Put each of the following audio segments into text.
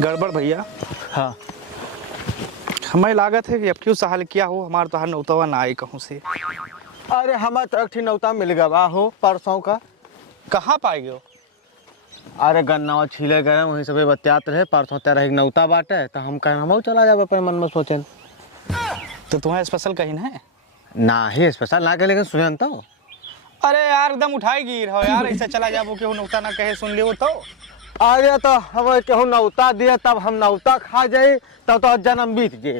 गड़बड़ भैया। हाँ हमें लागत है कि अब क्यों सहाल किया हो हमारे तो नौतवा ना आए कहूँ से। अरे हमारे तो एक नौता मिल गया हो परसों का। कहाँ पाए हो? अरे गन्ना छीले गए वहीं सब बतियात रहे परसों तेरा एक नौता बाटे तो हम कहें हम चला जाब अपने मन में सोचें। तो तुम्हारे स्पेशल कहीं ना है? ना ही स्पेशल ना के लेकिन सुन तो। अरे यार एकदम उठाएगी रहो यार, ऐसा चला जाबो केहू नौता ना कहे सुन लियो तो। अरे तो हम केहू नौता दिए तब हम नौता खा जाए तब तो जन्म बीत गए।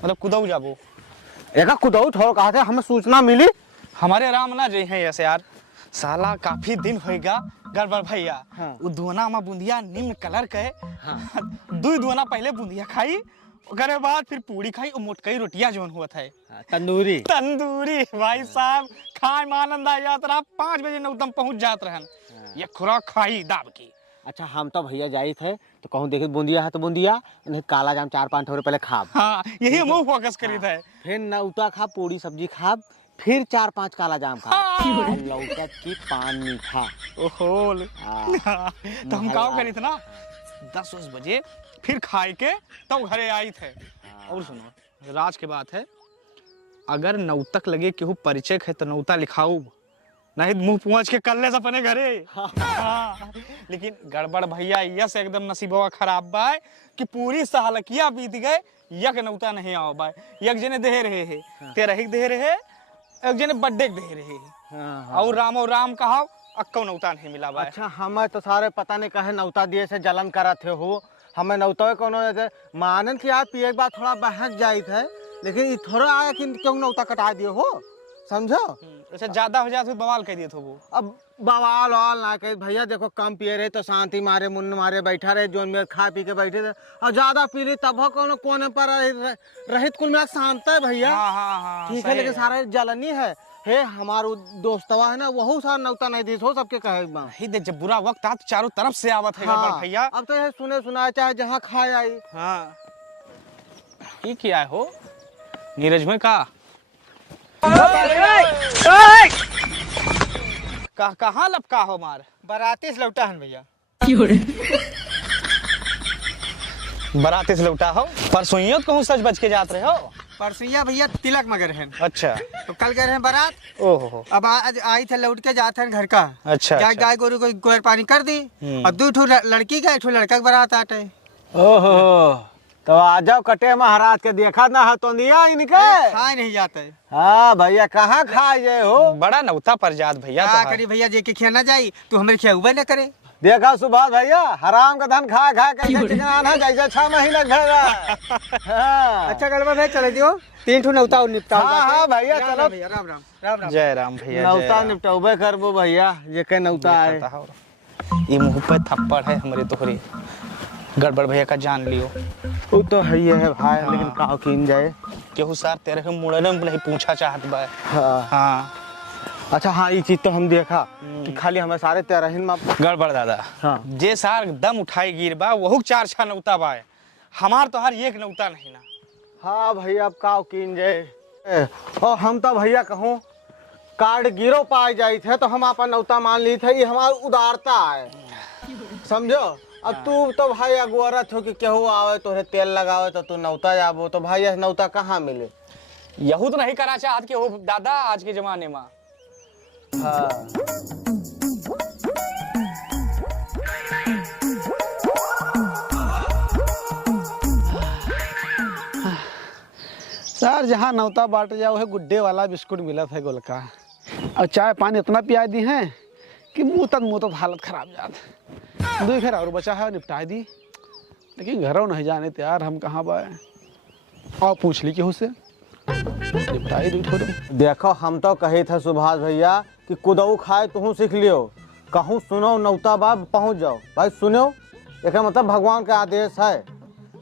मतलब कुदाऊ जाबो? एक कुदाऊ छोड़ कहा थे हमें सूचना मिली। हमारे राम ना जे हैं ऐसे यार, साला काफी दिन होएगा गड़बड़ भैया। हाँ। वो दुहना में बूंदिया निम्न कलर के। हाँ। दू दुहना पहले बूंदिया खाई, उसके बाद फिर पूड़ी खाई और मोटकई रोटियां जोन हुआ था। तंदूरी तंदूरी भाई साहब खाए में आनंद आ जाता रहा। 5 बजे नौतम पहुंच जात रहन। ये खुराक खाई दाब की। अच्छा हम तो भैया जाई थे तो कहूँ देखे बूंदिया है तो बूंदिया नहीं काला जाम 4-5 ठोरे पहले खाब। हाँ यही हम फोकस करी थे। फिर नौता खा पूरी सब्जी खाब फिर 4-5 काला जाम खाब लौकत की पान मीठा। ओहो तो हम काम करी थे ना 10-10 बजे फिर खाए के तब घरे आई थे। और सुनो राज के बात है, अगर नौतक लगे केहू परिचय है तो नौता लिखाऊ, नहीं मुंह पहुंच के कल्ले से अपने घरे। हाँ। लेकिन गड़बड़ भैया यस एकदम नसीबवा खराब बा कि पूरी सहलकिया बीत गए यक नौता नहीं आओ बा। यक जने दे रहे है तेरा ही दे रहे, एक जने बर्थडे दे रहे है और राम कहा अक्को नौता नहीं मिला बा। अच्छा हमें तो सारे पता नहीं कहे नौता दिए से जलन करा थे हो। हमें नौता कोनो मानन की आप पिए बात थोड़ा बहक जाई थे लेकिन थोड़ा आया कि क्यों नौता कटा दिए हो समझो। अच्छा ज्यादा हो जाए तो बवाल कह दिए थे वो। अब बवाल वाल ना कहे भैया देखो कम पिए रहे तो शांति मारे मुन्न मारे बैठा रहे जोन में खा पी के बैठे थे और ज्यादा पी ली तब कोनो कोने पर रहित कुल में शांत है भैया। ठीक है लेकिन सारा जलनी है हे हमारो दोस्तवा है ना वही सारा नौता नहीं दी हो सबके कहे ही देख जब बुरा वक्त आ तो चारों तरफ से आवत है गड़बड़ भैया। अब तो ये सुने सुनाए चाहे जहाँ खाए आई। हाँ की किया हो नीरज में का कहाँ लपका हो मार बाराती से लौटा है भैया। बाराती से लौटा हो परसों कहूँ सच बच के जात रहे हो। परसैया भैया तिलक मगर है। अच्छा तो कल गए हैं बारात। ओहो अब आज आई थे लौट के जाते हैं घर का। अच्छा गाय गोरू को गोबर पानी कर दी और 2 लड़की का 1 लड़का के बारात आते। ओहो तो आ जाओ कटे महाराज के देखा ना हो तो दिया इनके खाए नहीं जाते। हाँ भैया कहाँ खाए हो बड़ा नौता पर जात भैया। क्या करी भैया जे के खिया जाई तू हमारे खिया न करे। देखा सुभाष भैया हराम का धन खा खा के जैसे 6 महीना घर। हाँ। अच्छा गड़बड़ है चले दियो 3 ठो नौता और निपटा। हाँ भैया चलो राम राम राम राम जय राम भैया। नौता निपटावे करबो भैया ये के नौता है। ये मुंह पे थप्पड़ है हमारे तोहरे गड़बड़ भैया का जान लियो। वो तो है ही है भाई। हाँ। लेकिन कहो कीन जाए केहू सार तेरे के मुड़ने में नहीं पूछा चाहत बा। हाँ। अच्छा हाँ ये चीज तो हम देखा कि खाली हमें सारे तेरहिन में गड़बड़ दादा। हाँ। जे सार दम उठाई गिर बा वहु 4-6 नौता बा हमार तो हर एक नौता नहीं ना। हाँ भैया अब का कीन जाए और हम तो भैया कहूँ कार्ड गिरो पाए जाए थे तो हम अपन नौता मान ली थे। ये हमारा उदारता है समझो। अब तू तो भाई अगुआरत हो कि केहू आवे तो तेल लगावे तो तू नौता जाबो तो भाई यह नौता कहाँ मिले। यहू तो नहीं करा चाहत के हो दादा आज के जमाने में। हाँ। सर जहाँ नौता बांट जाओ है गुड्डे वाला बिस्कुट मिला था गोलका और चाय पानी इतना पिया दी हैं कि मुँह तक हालत खराब जात। 2 घर और बचा है निपटा दी लेकिन घरों नहीं जाने तैयार हम कहाँ बाए और पूछ ली केहू से निपटाई दी थोड़े। देखो हम तो कहे थे सुभाष भैया कि कुदऊ खाए तुम सीख लियो कहूँ सुनो नौता बाब पहुँच जाओ भाई सुनो एक मतलब भगवान का आदेश है।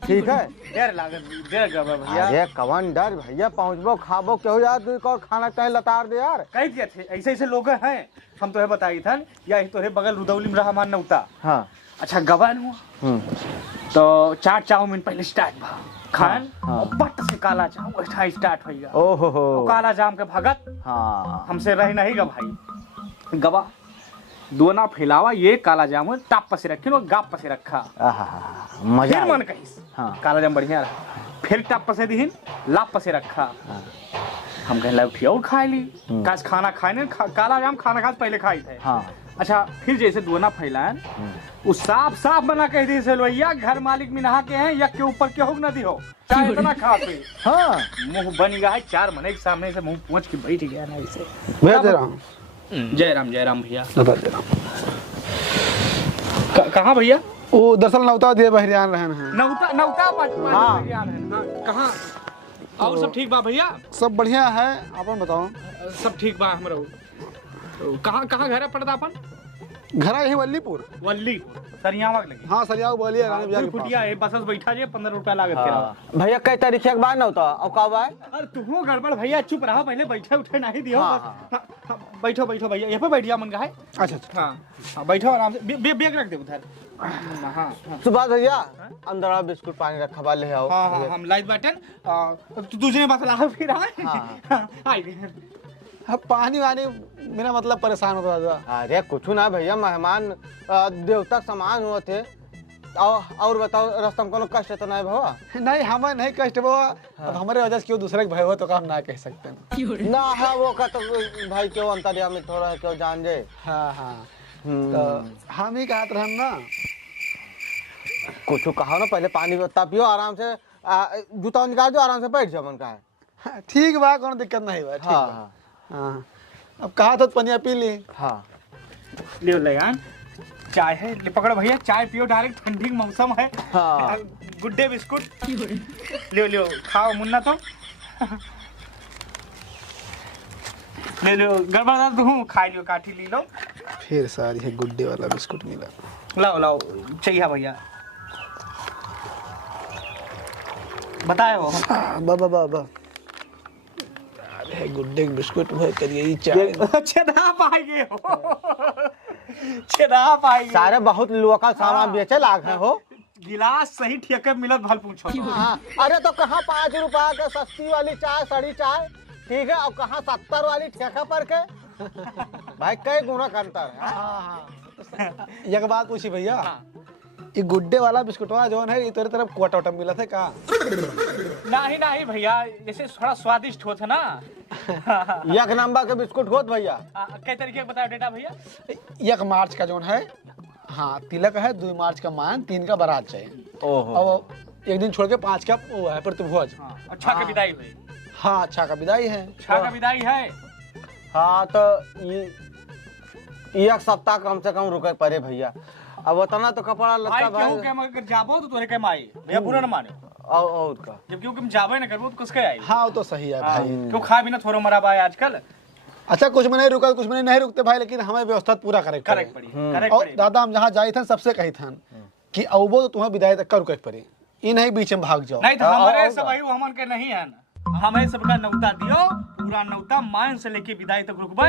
ठीक है भैया। अरे कवन डर भैया पहुँचबो खाबो केहू यार और खाना कहीं लतार दे यार। कही दिए थे ऐसे ऐसे लोग हैं हम तो बताई था या तो बगल रुदौली में रहा मान नौता। हाँ। अच्छा गवान हुआ तो चाट चाउमीन पहले स्टार्ट भा खान। हाँ। बट से काला जाम उठा स्टार्ट हो गया। ओहो काला जाम के भगत। हाँ। हमसे रह नहीं गा भाई गवा दोना फैलावा ये काला जामुन टाप पसे रखे और गाप पसे रखा मजा फिर आई। मन कहिस हाँ। काला जामुन बढ़िया रहा फिर टाप पसे दीहिन लाप पसे रखा हम कहे ला उठिया और खा ली काज खाना खाए ने काला जाम खाना खास पहले खाई थे हाँ अच्छा फिर जैसे दोना फैलान वो साफ साफ बना कह दी से लोहिया घर मालिक में नहा के हैं या के ऊपर के हो नदी हो चाहे इतना खा पे हाँ मुंह बन गया है 4 महीने के सामने से मुंह पहुंच के बैठ गया ना इसे भैया दे रहा हूँ। जय राम भैया बता दे रहा हूँ। कहाँ भैया वो दरअसल नौता दिए बहरियान रहन हैं। नौता नौता कहाँ और सब ठीक बा भैया सब बढ़िया है, अपन बताओ। सब ठीक बा हमरो कहाँ कहाँ घर है पड़ता अपन घर यही वल्लीपुर। वल्लीपुर सरियावा लगी हाँ सरिया बोलिए रानी बाजार के पास। फुटिया है बस बैठा जे 15 रुपया लागत के भैया कई तारीख के बाद ना होता और कब आए? अरे तुहो गड़बड़ भैया चुप रहा पहले बैठे उठे नहीं दियो हाँ, बैठो बैठो भैया यहाँ पे बैठ जा मन का है अच्छा अच्छा। हाँ बैठो आराम से बेग रख दे उधर हाँ सुभाष भैया अंदर आओ, बिस्कुट पानी रखा बा ले आओ। हाँ हम लाइट बटन तुझे बस ला फिर आई अब पानी वानी मेरा मतलब परेशान होता था। अरे कुछ ना भैया, मेहमान देवता समान हुए थे। और बताओ रास्ता में कोनो कष्ट तो नहीं भवा? नहीं हमें नहीं कष्ट वो अब हमारे वजह से क्यों दूसरे के भय हो तो काम ना कह सकते हैं। ना हाँ वो का तो भाई क्यों अंतरिया में थोड़ा क्यों जान जाए। हाँ हाँ तो हम ही कहते रहे ना कुछ कहा ना, पहले पानी पियो आराम से, जूता निकाल दो आराम से बैठ जाओ मन का है। हाँ, ठीक बा कोनो दिक्कत नहीं बा। ठीक हाँ बा। हाँ अब कहा तो पनिया पी ली। हाँ ले लगान चाय है ले पकड़ो भैया चाय पियो डायरेक्ट ठंडी का मौसम है हाँ। गुड्डे बिस्कुट ले लो खाओ मुन्ना तो ले लो गड़बड़ा तू खा लियो काठी ली लो फिर सारी है गुड्डे वाला बिस्कुट मिला। लाओ लाओ चाहिए भैया बताए वो बाबा बाबा अरे गुड्डे के बिस्कुट भर करिए ये चाय। छेदा पाएंगे हो छेदा पाएंगे सारे बहुत लोकल सामान बेचे लाग है हो। गिलास सही ठेके मिलत भल पूछो हाँ, अरे तो कहाँ 5 रुपया के सस्ती वाली चाय, सड़ी चाय ठीक है, और कहाँ 70 वाली ठेका पर के। भाई कई गुना का अंतर है। एक बात पूछी भैया, ये गुड्डे वाला बिस्कुटवा जो है ये तेरे तरफ क्वाटा वटा मिला था का? नहीं नहीं भैया जैसे थोड़ा स्वादिष्ट होता ना एक नंबर के बिस्कुट होत भैया। कई तरीके बताओ डेटा भैया 1 मार्च का जो है हाँ तिलक है, 2 मार्च का मान, 3 का बारात चाहिए। ओहो। अब एक दिन छोड़ के 5 का वो है प्रतिभोज। अच्छा का विदाई हुई हाँ अच्छा का विदाई है। अच्छा का विदाई है हाँ तो ये 1 सप्ताह कम से कम रुके पड़े भैया। अब उतना तो कपड़ा भाई लगता क्यों भाई। के मगर जाबो तो तोरे के माई भैया बुरा न मानो और का जब क्यों तुम जाबे न करबो तो किसके आई हाँ वो तो सही है भाई। क्यों खा बिना थोड़ा मरा भाई आजकल अच्छा कुछ में नहीं रुका, कुछ में नहीं रुकते भाई, लेकिन हमें व्यवस्था पूरा करे करेक्ट पड़ी करेक्ट और पड़ी दादा हम जहाँ जाए थे सबसे कही था कि अबो तो तुम्हें विदाई तक का रुके पड़ी, ये नहीं बीच में भाग जाओ। नहीं तो हमारे सब भाई हमन के नहीं है ना, हमें सबका नौता दियो पूरा नौता मान से लेके विदाई तक रुकबे,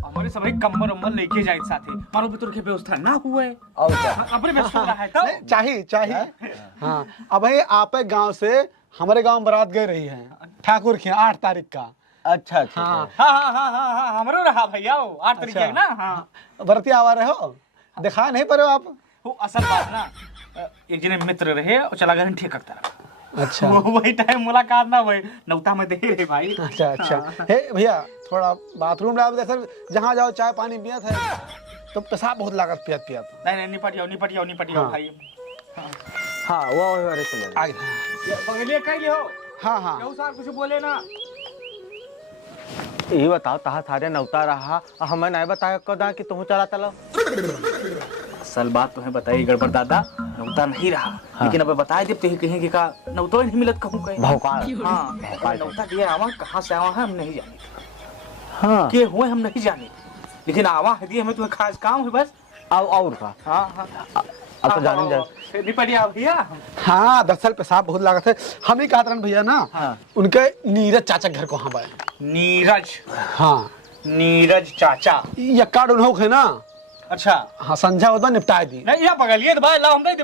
हमारे सब भाई कम्बल उम्बल लेके जाए साथे मारो बितुर के व्यवस्था ना हुए और क्या? अपने व्यवस्था रहा है तो नहीं, चाहिए चाहिए हाँ। अब भाई आप गांव से हमारे गांव बारात गए रही है ठाकुर की 8 तारीख का। अच्छा अच्छा हाँ हाँ हमरो रहा भैया वो 8 तारीख है ना हाँ बरती आवा रहे हो, दिखा नहीं पर आप। वो असल बात ना एक जने मित्र रहे और चला गए ठेका तरफ अच्छा वही टाइम मुलाकात ना हुई नौता में दे रहे भाई अच्छा अच्छा हे भैया थोड़ा बाथरूम में आप सर जहाँ जाओ चाय पानी पिया था तो पेशाब बहुत लागत पियत पियत। नहीं निपट जाओ हाँ। भाई हाँ वो अरे चले आगे पगलिए कह लियो हाँ हाँ क्यों साहब कुछ बोले ना ये बताओ तहा सारे नौता रहा हमें नहीं बताया कदा कि तुम चला चलो। असल बात तुम्हें बताई गड़बड़ दादा नौता नहीं रहा लेकिन अब बताए जब ते कहेंगे का नौता नहीं मिलत कहूं कहीं भौकाल हाँ नौता दिया आवा कहाँ से आवा है हम नहीं जाने हाँ के हुए हम नहीं जाने लेकिन आवा है दिए हमें तुम्हें खास काम है बस और का हाँ हाँ अब तो जाने जा निपटिया भैया हाँ दरअसल पेशाब बहुत लागत है। हम ही कहते रहे भैया ना हाँ। उनके नीरज चाचा घर को हाँ भाई। नीरज हाँ नीरज चाचा ये कार्ड उन्हों है ना। अच्छा हाँ संझा होता निपटा दी। नहीं या पगलिए तो भाई लाओ हम दे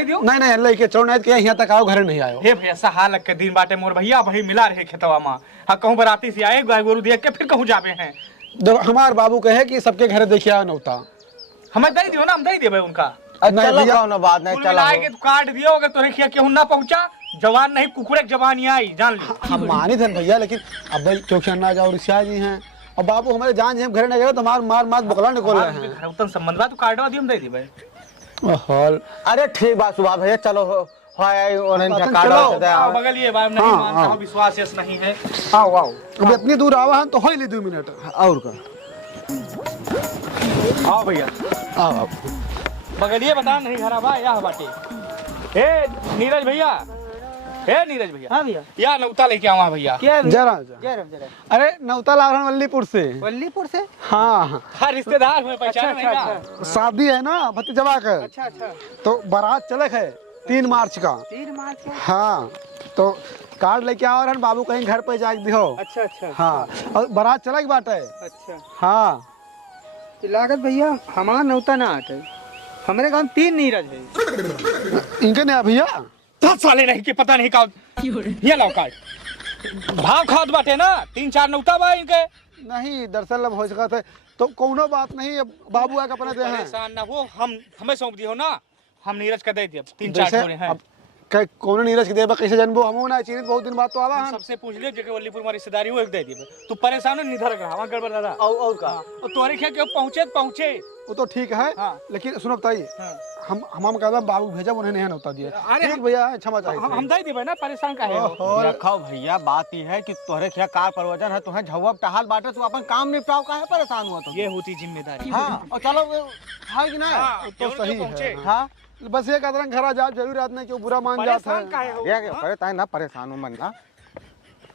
दियो नहीं नहीं लेके चलो नहीं के यहाँ तक आओ घर नहीं आयो। हे भैया सहालक के दिन बाटे मोर भैया भाई मिला रहे खेतवा मां हाँ कहूं बराती से आए गाय गोरु देख के फिर कहूं जावे हैं देखो हमार बाबू कहे कि सबके घर देखिए आओ नौता। हमें दे दियो ना, हम दे देबे उनका। नहीं चलो भैया, कौनो बात नहीं, कुल चलो मिलाए के तू काट दियो, अगर तोरे खिया केहू ना पहुंचा, जवान नहीं कुकुरे के जवान ही आई, जान ली। हम मानी थे भैया, लेकिन अब भाई क्योंकि अन्ना जाओ रिश्या जी हैं और बाबू हमारे जान जी हम घर नहीं गए तो हमार मार मार बकला निकल रहे हैं। उतन संबंध बा, तू काटवा दियो, हम दे देबे। हॉल अरे ठीक बात सुबह भैया, चलो चलो। आओ बगल ये बात नहीं हाँ, मानता हाँ। हूं, विश्वास यस नहीं है। आओ आओ अब इतनी दूर आवा है तो हो ही ली 2 मिनट। और का आओ भैया, आओ आओ। बगलिए बता नहीं घरा बा या बाटे। ए नीरज भैया, ए नीरज भैया, हाँ भैया, या नौता लेके आवा भैया। क्या जरा जरा अरे नौता लाहौर वल्लीपुर से। वल्लीपुर से? हाँ हाँ रिश्तेदार में पहचान नहीं ना। शादी है ना भतीजवा का, अच्छा अच्छा, तो बारात चलक है 3 मार्च का। 3 मार्च का? हाँ तो कार्ड लेके आओ और बाबू कहीं घर पे जाके दिहो। अच्छा अच्छा हाँ और बारात चलक बाटे। अच्छा। हाँ लागत भैया हमारा नौता ना हटे, हमारे गांव 3 नीरज है। इनके नहीं भैया, 10 साले नहीं के पता नहीं का ये लाओ कार्ड। भाव खाद बाटे ना, 3-4 नौता बा इनके। नहीं दरअसल अब हो सका थे तो कोनो बात नहीं, अब बाबू आके अपने दे हैं। परेशान ना हो, हम हमें सौंप दियो ना, हम नीरज का दे दिए 3-4 जैसे छोरे हैं। अब कोनो नीरज के देबा कैसे जानबो, हमहू ना चीनी बहुत दिन बाद तो आवा हम। सबसे पूछ लियो जेके वल्लीपुर में रिश्तेदारी हो, एक दे दिए। तू परेशान नहीं धर रहा, वहां गड़बड़ दादा। और का और तोरे क्या क्यों पहुंचे पहुंचे। वो तो ठीक है, हाँ। लेकिन सुनो बताइए, हाँ। हम कहते बाबू भेजा उन्हें नहीं नौता दिए। अरे ठीक भैया क्षमा चाहिए। हम दे देबे ना, परेशान का है। रखो भैया, बात ये है कि तोहरे क्या कार प्रवचन है, तुम्हें झवब टहाल बाटे, तू अपन काम निपटाओ, काहे परेशान हुआ तुम? ये होती जिम्मेदारी। हाँ और चलो है कि नहीं? हाँ, तो सही है। हाँ बस ये कदरंग खरा जाओ, जरूर आदमी क्यों बुरा मान जाता परेशान का है। है। ये करे ताई ना परेशान हो मन ना।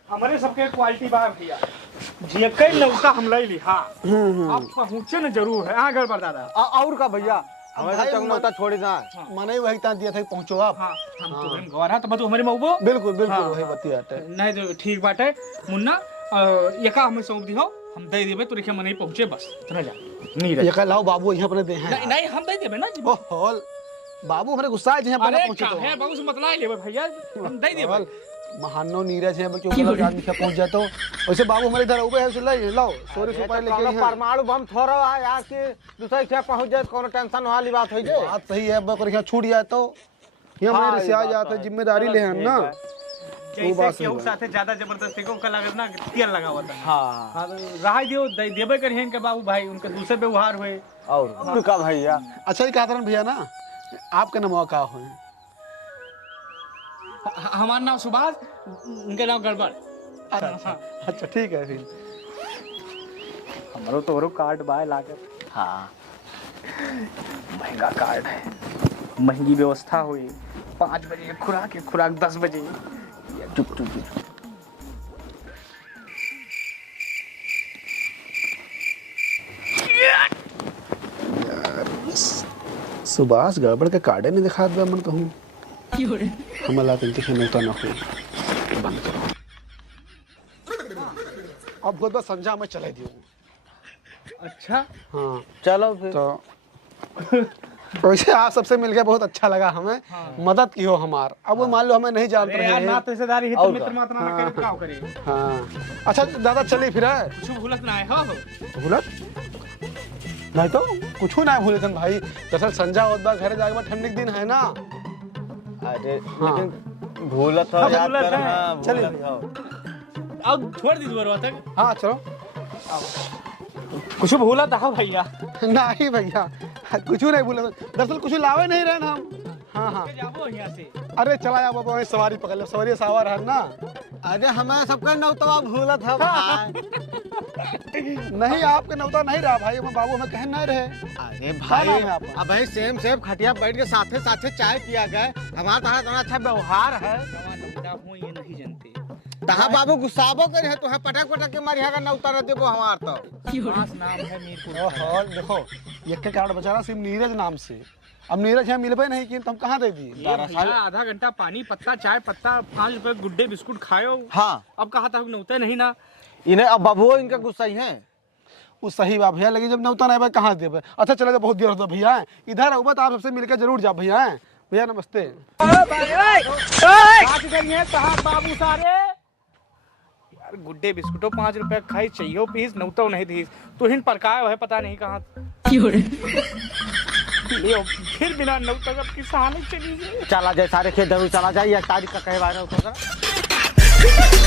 हमारे सबके क्वालिटी बा भैया, जे कई नौका हम ले ली। हाँ आप पहुंचे न जरूर है, हाँ गड़बड़ दादा। और का भैया, हमें भाई, तो चंगनौता छोड़ी ना। मने वही ता दिया था पहुंचो आप। हाँ हम तो हम गवारा तो बतू हमारे मऊबो। बिल्कुल बिल्कुल हाँ, वही हाँ। बतिया है। नहीं तो ठीक बात है मुन्ना, यका हमें सौंप दी हो, हम दे देबे, तो रिखे नहीं पहुंचे बस इतना जा। ये कह लाओ बाबू यहाँ अपने दे हैं। नहीं नहीं हम दे देबे ना। ओ होल बाबू हमारे गुस्सा है जी अपने अरे पहुंचे तो। काहे बाबू से मतला लेबे भैया, हम दे देबे। होल महानो नीरज है क्यों गलत आदमी के पहुंच जातो। वैसे बाबू हमारे इधर ऊपर है, उसे ले लाओ 100 रुपए लेके कौनो यहाँ। परमाणु बम थोड़ा यार कि दूसरे क्या पहुंच जाए, कोनो टेंशन वाली बात हो जाए। बात सही है, अब यहाँ छूट जाए तो यहाँ हाँ, हमारे ये से आ बात जाता तो है, है। जिम्मेदारी ले हम ना। जैसे बात सही केहू है। साथे ज्यादा जबरदस्ती को कला ना तेल लगा हुआ था। हाँ हाँ तो राह दियो, देबे करिए इनके बाबू भाई, उनके दूसरे व्यवहार हुए। और का भैया, अच्छा ये कहते भैया ना, आपका नाम मौका हो। हमारा नाम सुभाष, उनके नाम गड़बड़। अच्छा ठीक है फिर। हमारो तो कार्ड बाय लागत। हाँ महंगा कार्ड है, महंगी व्यवस्था हुई। 5 बजे खुराक 10 बजे। चुप चुप चुप। सुभाष गड़बड़ के कार्डे नहीं दिखा दिया मन कहूँ। हमारा तो इनके नौता ना हो। बंद करो अब खुद बस समझा मैं चले दियो। अच्छा हाँ चलो फिर। तो वैसे आप सबसे मिलके बहुत अच्छा लगा हमें। मदद की हो हमार। अब वो मान लो हमें नहीं जानते अरे यार रहे। ना तो रिश्तेदारी है, तो मित्र मात्र ना करे, क्या करे। हाँ अच्छा दादा चलिए फिर है। कुछ भूलत ना है हो। भूलत नहीं तो कुछ ना भूले तन भाई। दरअसल संजा होत बा घरे जाके बा, ठंडी के दिन है ना। अरे हाँ। लेकिन भूलत हो हाँ, याद भूलत कर। है। हाँ, चलिए। भूलत हो। अब छोड़ दी दोबारा तक। हाँ चलो। कुछ भूलत हो भैया। नहीं भैया कुछ नहीं भूले। दरअसल कुछ लावे नहीं रहे हम। हाँ हाँ जाबो यहाँ से। अरे चला जा बाबा, वही सवारी पकड़ लो, सवारी सावर है ना। अरे हमें सबका नौतवा भूलत है भाई। नहीं आपके नौता नहीं रहा भाई, हमें बाबू हमें कहन नहीं रहे। अरे हाँ, भाई, हाँ, अब भाई सेम सेम खटिया बैठ के साथे साथे चाय पिया गए, हमारा तहाँ इतना अच्छा व्यवहार है। हूँ ये नहीं जानते। तहाँ बाबू गुस्साबो करे है, तुहे पटक पटक के मारिया का नौता न देबो हमार तो। खास नाम है मीरपुर। ओहो देखो ये के कार्ड बचा रहा सिर्फ नीरज नाम से। अब नीरज यहाँ मिलबे नहीं कि हम कहाँ दे दी। ये भैया आधा घंटा पानी पत्ता चाय पत्ता 5 रुपए गुड्डे बिस्कुट खायो। हाँ अब कहा था नौते नहीं ना। इन्हें अब बबुओ इनका गुस्सा ही है। वो सही बात भैया, लेकिन जब नौता नहीं भाई कहाँ देबे। अच्छा चला, बहुत देर होता भैया इधर आओ, आप सबसे मिलकर जरूर जा भैया। भैया नमस्ते। बाबू सारे गुड्डे बिस्कुटो 5 रुपए खाई चाहिए पीस नौतो नहीं थी तू हिन पर का है पता नहीं कहाँ ले फिर बिना नौता का किसान चली गई। चला जाए सारे खेत धरू चला जाए, या तारीख का कहवा रहा हो तो